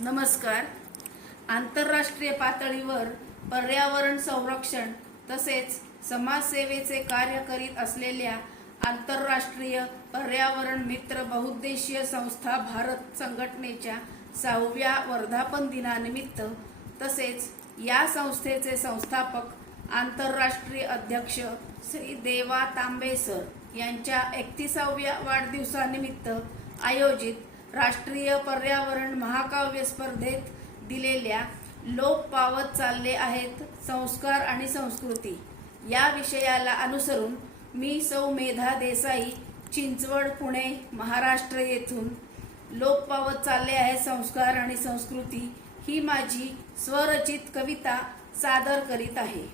नमस्कार. आंतरराष्ट्रीय पातळीवर पर्यावरण संरक्षण तसेच समाजसेवेचे कार्य करीत असलेल्या आंतरराष्ट्रीय पर्यावरण मित्र बहुद्देशीय संस्था भारत संघटनेच्या सहाव्या वर्धापन दिनानिमित्त तसेच या संस्थेचे संस्थापक आंतरराष्ट्रीय अध्यक्ष श्री देवा तांबे सर यांच्या एकतीसाव्या वाढदिवसानिमित्त आयोजित राष्ट्रीय पर्यावरण महाकाव्य स्पर्धेत दिलेल्या लोप पावत चालले आहेत संस्कार आणि संस्कृती. या विषयाला अनुसरून मी सौ मेधा देसाई चिंचवड पुणे महाराष्ट्र येथून लोप पावत चालले आहेत संस्कार आणि संस्कृती ही माझी स्वरचित कविता सादर करीत आहे.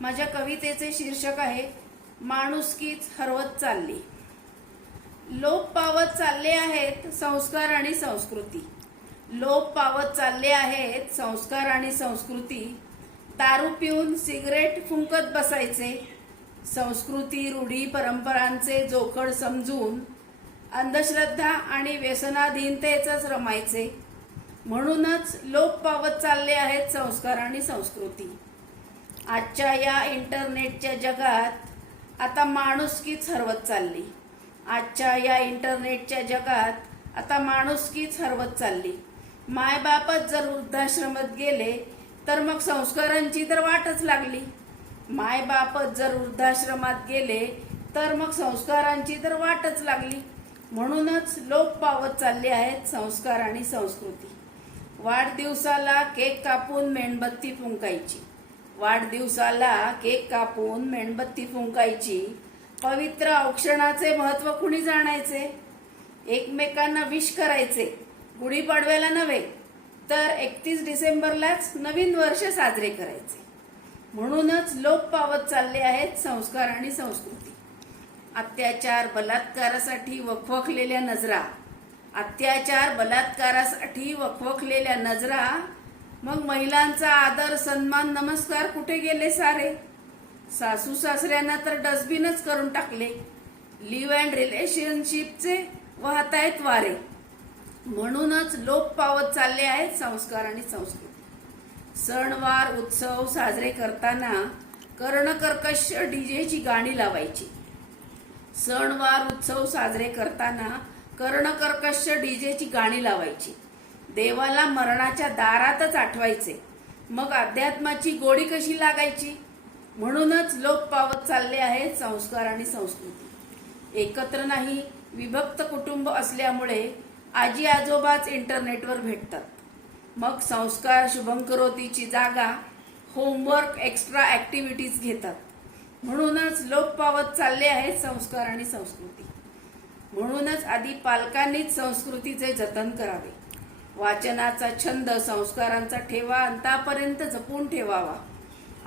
माझ्या कवितेचे शीर्षक आहे माणुसकीच हरवत चालली. लोप पावत चालले आहेत संस्कार आणि संस्कृती. लोप पावत चालले आहेत संस्कार आणि संस्कृती. दारू पिऊन सिगरेट फुंकत बसायचे. संस्कृती रूढी परंपरांचे जोखड समजून अंधश्रद्धा आणि व्यसनाधीनतेच रमायचे. म्हणूनच लोप पावत चालले आहेत संस्कार आणि संस्कृती. आजच्या या इंटरनेटच्या जगात आता माणुसकीच हरवत चालली. आजच्या या इंटरनेटच्या जगात आता माणुसकीच हरवत चालली. मायबापच जर वृद्धाश्रमात गेले तर मग संस्कारांची तर वाटच लागली. मायबापच जर वृद्धाश्रमात गेले तर मग संस्कारांची तर वाटच लागली. म्हणूनच लोप पावत चालले आहेत संस्कार आणि संस्कृती. वाढदिवसाला केक कापून मेणबत्ती फुंकायची. वाढदिवसाला केक कापून मेणबत्ती फुंकायची. पवित्र औक्षणाचे महत्त्व कुणी जाणायचे? एकमेकांना विश करायचे गुढीपाडव्याला नव्हे तर एकतीस डिसेंबरलाच नवीन वर्ष साजरे करायचे. म्हणूनच लोप पावत चालले आहेत संस्कार आणि संस्कृती. अत्याचार बलात्कारासाठी वखवखलेल्या नजरा. अत्याचार बलात्कारासाठी वखवखलेल्या नजरा. मग महिलांचा आदर सन्मान नमस्कार कुठे गेले सारे? सासू सासऱ्यांना तर डस्टबिनच करून टाकले. लिव्ह अँड रिलेशनशिपचे वाहतायत वारे. म्हणूनच लोप पावत चालले आहेत संस्कार आणि संस्कृती. सणवार उत्सव साजरे करताना कर्णकर्कश डीजेची गाणी लावायची. सणवार उत्सव साजरे करताना कर्णकर्कश डीजेची गाणी लावायची. देवाला मरणाच्या दारातच आठवायचे. मग अध्यात्माची गोडी कशी लागायची? म्हणूनच लोप पावत चालले आहेत संस्कार आणि संस्कृती. एकत्र नाही विभक्त कुटुंब असल्यामुळे आजी आजोबाच इंटरनेटवर भेटतात. मग संस्कार शुभंकरोतीची जागा होमवर्क एक्स्ट्रा ॲक्टिव्हिटीज घेतात. म्हणूनच लोप पावत चालले आहेत संस्कार आणि संस्कृती. म्हणूनच आधी पालकांनीच संस्कृतीचे जतन करावे. वाचनाचा छंद संस्कारांचा ठेवा अंतापर्यंत जपून ठेवावा.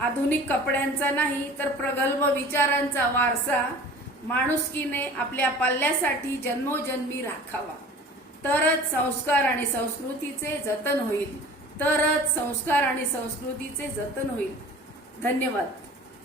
आधुनिक कपड्यांचा नाही तर प्रगल्भ विचारांचा वारसा माणुसकीने आपल्या पाल्यासाठी जन्मोजन्मी राखावा. तरच संस्कार आणि संस्कृतीचे जतन होईल. तरच संस्कार आणि संस्कृतीचे जतन होईल. धन्यवाद.